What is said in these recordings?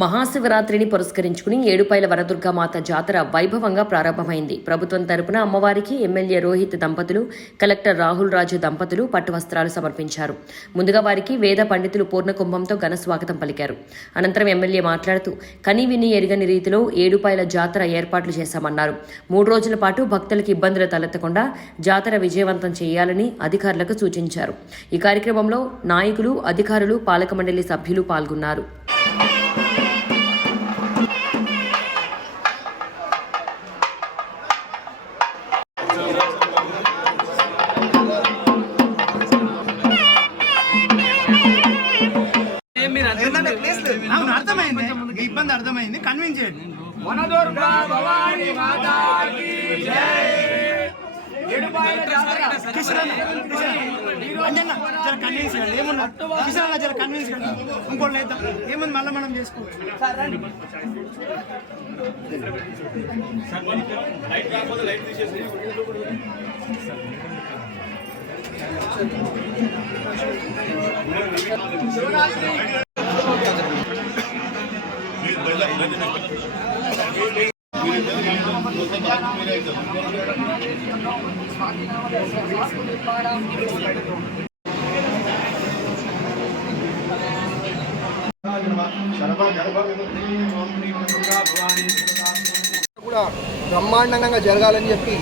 మహాశివరాత్రిని పురస్కరించుకుని ఏడుపాయల వనదుర్గామాత జాతర వైభవంగా ప్రారంభమైంది. ప్రభుత్వం తరపున అమ్మవారికి ఎమ్మెల్యే రోహిత్ దంపతులు, కలెక్టర్ రాహుల్ రాజు దంపతులు పట్టు వస్త్రాలు సమర్పించారు. ముందుగా వారికి వేద పండితులు పూర్ణకుంభంతో ఘన స్వాగతం పలికారు. అనంతరం ఎమ్మెల్యే మాట్లాడుతూ కనీవిని ఎరుగని రీతిలో ఏడుపాయల జాతర ఏర్పాట్లు చేశామన్నారు. 3 రోజుల పాటు భక్తులకు ఇబ్బందులు తలెత్తకుండా జాతర విజయవంతం చేయాలని అధికారులకు సూచించారు. ఈ కార్యక్రమంలో నాయకులు, అధికారులు, పాలక మండలి సభ్యులు పాల్గొన్నారు. అర్థమైంది, ఇబ్బంది అర్థమైంది, కన్విన్స్ చేయండి. ఇంకోటి లేదా ఏముంది, మళ్ళీ మనం చేసుకోవచ్చు. కూడా బ్రహ్మాండంగా జరగాలని చెప్పి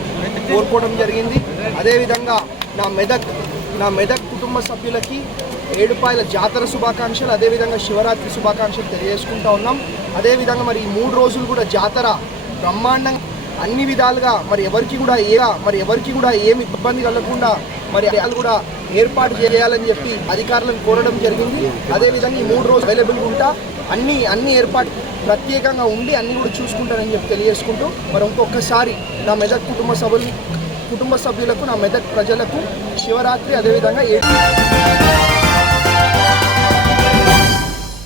కోరుకోవడం జరిగింది. అదేవిధంగా నా మెదక్ కుటుంబ సభ్యులకి ఏడుపాయల జాతర శుభాకాంక్షలు, అదేవిధంగా శివరాత్రి శుభాకాంక్షలు తెలియజేసుకుంటా ఉన్నాం. అదేవిధంగా మరి ఈ 3 రోజులు కూడా జాతర బ్రహ్మాండంగా అన్ని విధాలుగా మరి ఎవరికి కూడా ఏమి ఇబ్బంది కలగకుండా మరి వాళ్ళు కూడా ఏర్పాటు చేయాలని చెప్పి అధికారులను కోరడం జరిగింది. అదేవిధంగా ఈ 3 రోజులు అవైలబుల్గా ఉంటా అన్ని ఏర్పాటు ప్రత్యేకంగా ఉండి అన్ని కూడా చూసుకుంటారని చెప్పి తెలియజేసుకుంటూ మరి ఇంకొకసారి నా మెదక్ కుటుంబ సభ్యులకు, నా మెదక్ ప్రజలకు శివరాత్రి అదేవిధంగా